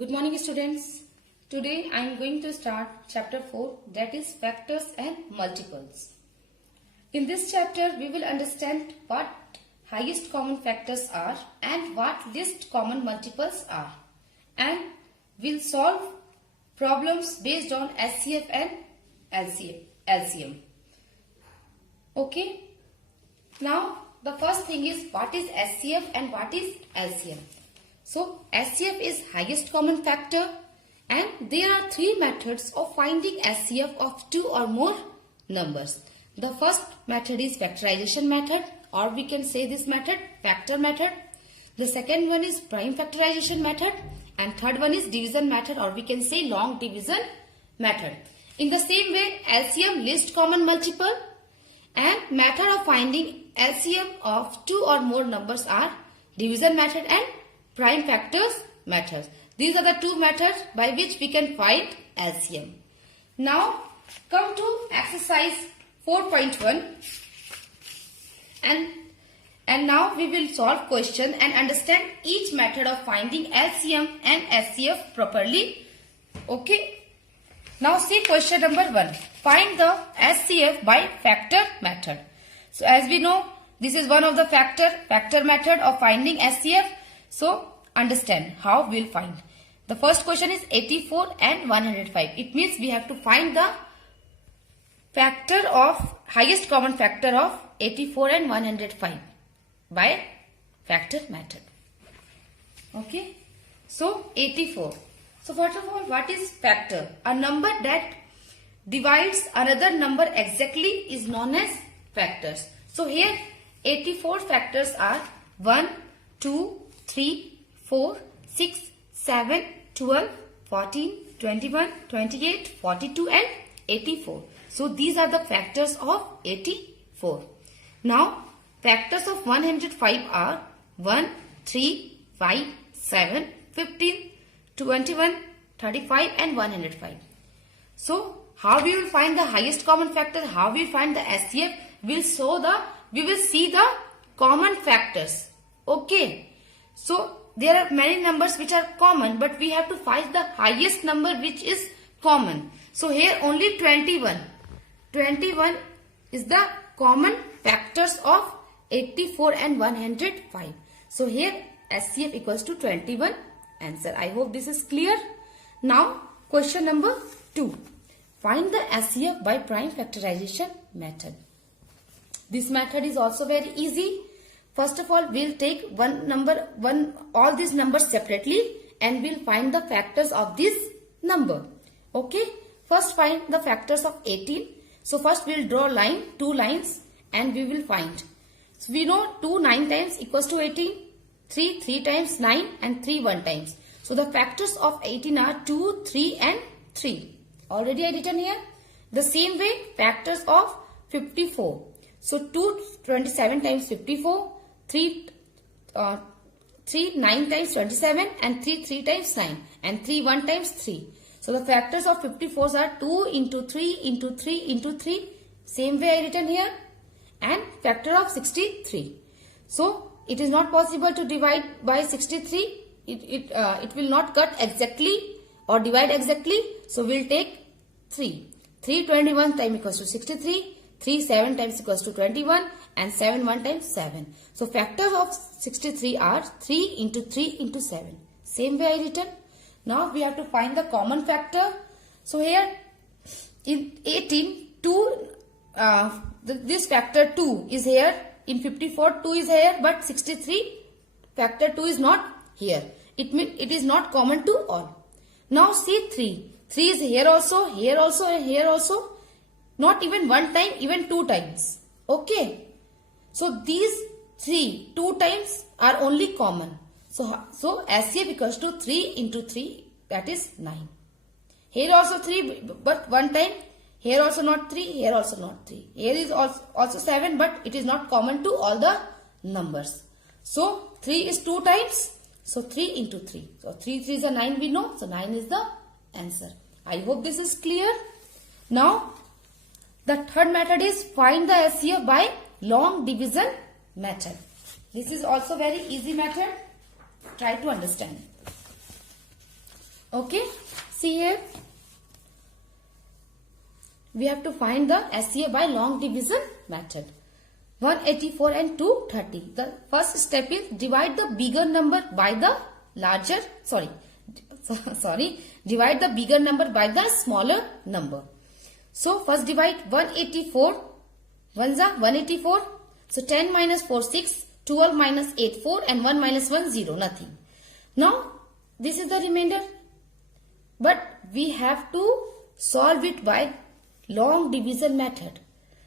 Good morning students. Today I am going to start chapter 4, that is factors and multiples. In this chapter we will understand what highest common factors are and what least common multiples are, and we'll solve problems based on SCF and LCM. Okay. Now the first thing is what is SCF and what is LCM. So SCF is highest common factor, and there are three methods of finding SCF of two or more numbers. The first method is factorization method, or we can say this method factor method. The second one is prime factorization method, and third one is division method, or we can say long division method. In the same way, LCM least common multiple, and method of finding LCM of two or more numbers are division method and prime factors methods. These are the two methods by which we can find LCM. Now come to exercise 4.1, and now we will solve question and understand each method of finding LCM and SCF properly. Okay. Now see question number 1. Find the SCF by factor method. So as we know, this is one of the factor method of finding SCF. So understand how we will find. The first question is 84 and 105. It means we have to find the factor of highest common factor of 84 and 105 by factor method. Okay. So 84. So first of all, what is factor? A number that divides another number exactly is known as factors. So here 84 factors are 1, 2, 3, 4, 6, 7, 12, 14, 21, 28, 42 and 84. So these are the factors of 84. Now factors of 105 are 1, 3, 5, 7, 15, 21, 35 and 105. So how we will find the highest common factor, how we find the SCF, we will see the common factors. Okay. So there are many numbers which are common, but we have to find the highest number which is common. So here only 21. 21 is the common factors of 84 and 105. So here SCF equals to 21 answer. I hope this is clear. Now question number 2. Find the SCF by prime factorization method. This method is also very easy. First of all, we'll take all these numbers separately, and we'll find the factors of this number. Okay. First find the factors of 18. So first we'll draw line, 2 lines, and we will find. So we know 2 9 times equals to 18, 3 3 times 9 and 3 1 times. So the factors of 18 are 2, 3 and 3. Already I written here. The same way factors of 54. So 2 27 times 54, 3 9 times 27 and 3 3 times 9 and 3 1 times 3. So the factors of 54 are 2 into 3 into 3 into 3. Same way I written here. And factor of 63. So it is not possible to divide by 63. It will not cut exactly or divide exactly. So we'll take 3. 3 21 times equals to 63. 3 7 times equals to 21 and 7 1 times 7. So factors of 63 are 3 into 3 into 7. Same way I written. Now we have to find the common factor. So here in 18, 2, this factor 2 is here. In 54, 2 is here, but 63 factor 2 is not here. It means it is not common to all. Now see 3. 3 is here also, here also and here also. Not even one time, even 2 times. Okay. So these 2 times are only common. So SCF equals to 3 into 3, that is 9. Here also 3, but one time. Here also not 3, here also not 3. Here is also 7, but it is not common to all the numbers. So 3 is 2 times. So 3 into 3. So 3 3 is a 9 we know. So 9 is the answer. I hope this is clear. Now the third method is find the SCF by long division method. This is also very easy method. Try to understand. Okay, see here. We have to find the SCF by long division method. 184 and 230. The first step is divide the bigger number by the larger, divide the bigger number by the smaller number. So first divide 184, 1 is 184. So 10 minus 4, 6, 12 minus 8, 4 and 1 minus 1, 0, nothing. Now this is the remainder. But we have to solve it by long division method.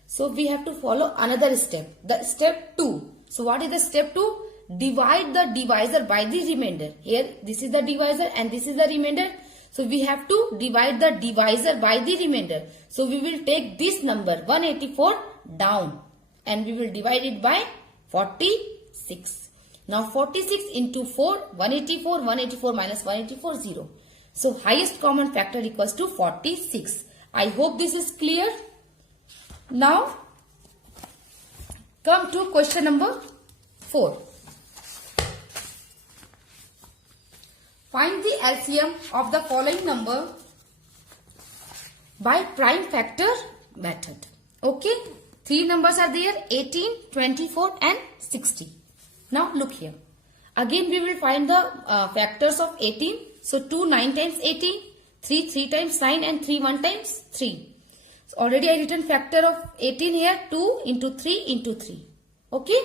So we have to follow another step. The step 2. So what is the step 2? Divide the divisor by the remainder. Here this is the divisor and this is the remainder. So we have to divide the divisor by the remainder. So we will take this number 184 down and we will divide it by 46. Now 46 into 4, 184, 184 minus 184, 0. So highest common factor equals to 46. I hope this is clear. Now come to question number 4. Find the LCM of the following number by prime factor method. Okay, 3 numbers are there, 18, 24 and 60. Now look here. Again we will find the factors of 18. So 2 9 times 18, 3 3 times 9 and 3 1 times 3. So already I written factor of 18 here, 2 into 3 into 3. Okay.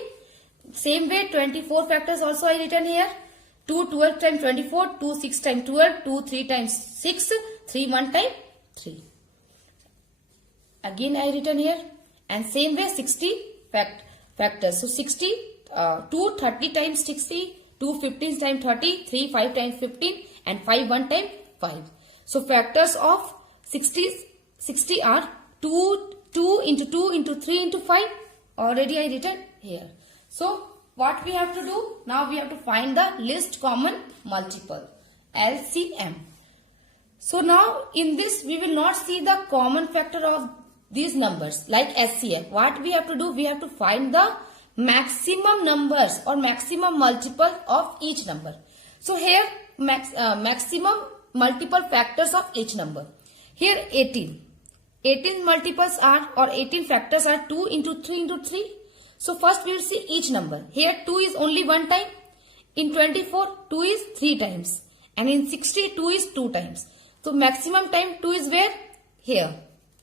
Same way 24 factors also I written here. 2 12 times 24, 2 6 times 12, 2 3 times 6, 3 1 times 3. Again I written here. And same way 60 factors. So 60, 2 30 times 60, 2 15 times 30, 3 5 times 15 and 5 1 times 5. So factors of 60 are 2 into 2 into 3 into 5. Already I written here. So what we have to do? Now we have to find the least common multiple, LCM. So now in this we will not see the common factor of these numbers like SCF. What we have to do? We have to find the maximum numbers or maximum multiple of each number. So here maximum multiple factors of each number. Here 18. 18 multiples are or 18 factors are 2 into 3 into 3. So first we will see each number. Here 2 is only one time. In 24 2 is 3 times. And in 60 2 is 2 times. So maximum time 2 is where? Here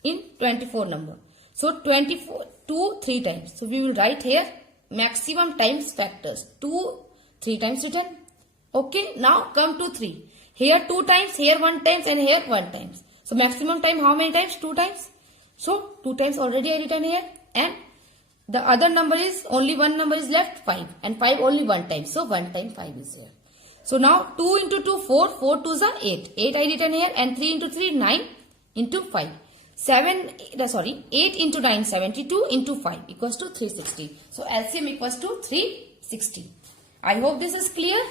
in 24 number. So 24 2 3 times. So we will write here maximum times factors. 2 3 times written. Okay, now come to 3. Here 2 times, here 1 times and here 1 times. So maximum time how many times? 2 times. So 2 times already I written here. And the other number is only one number is left, 5. And 5 only 1 time. So 1 time 5 is here. So now 2 into 2 4. 4 2s are 8. 8 I written here and 3 into 3 9 into 5. 8 into 9 72 into 5 equals to 360. So LCM equals to 360. I hope this is clear.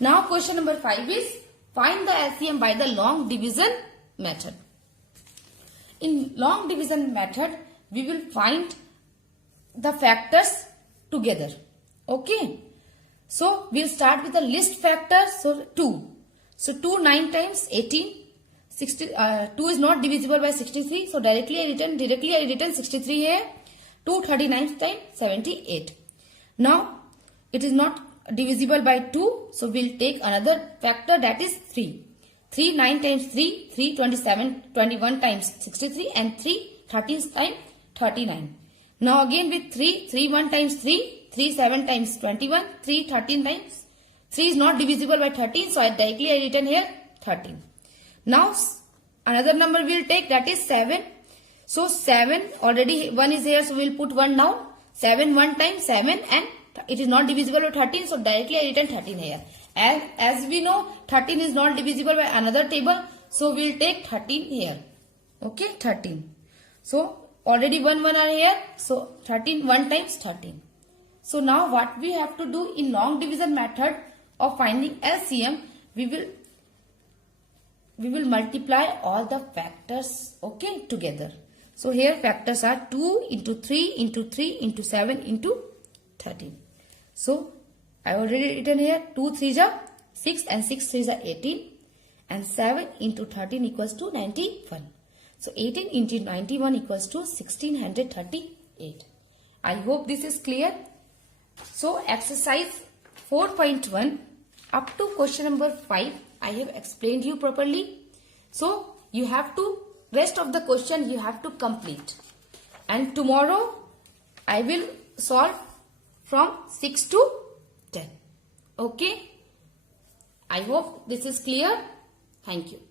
Now question number 5 is find the LCM by the long division method. In long division method we will find the factors together. Okay. So we'll start with the least factor. So 2. So 2 9 times 18. 2 is not divisible by 63. So directly I written 63 here. 2 39 times 78. Now it is not divisible by 2. So we'll take another factor, that is 3. 3 9 times 3. 3 27 21 times 63 and 3 13 times 39. Now again with 3 1 times 3. 3 7 times 21. 3 13 times. 3 is not divisible by 13. So directly I written here 13. Now another number we will take, that is 7. So 7 already 1 is here. So we will put 1 down. 7 1 times 7 and it is not divisible by 13. So directly I written 13 here. As we know 13 is not divisible by another table. So we will take 13 here. Okay, 13. So already 1 1 are here. So 13 1 times 13. So now what we have to do in long division method of finding LCM, we will multiply all the factors, okay, together. So here factors are 2 into 3 into 3 into 7 into 13. So I already written here 2 3s are 6 and 6 3s are 18. and 7 into 13 equals to 91. So 18 into 91 equals to 1638. I hope this is clear. So exercise 4.1 up to question number 5 I have explained you properly. So you have to, rest of the question you have to complete. And tomorrow I will solve from 6 to 10. Okay. I hope this is clear. Thank you.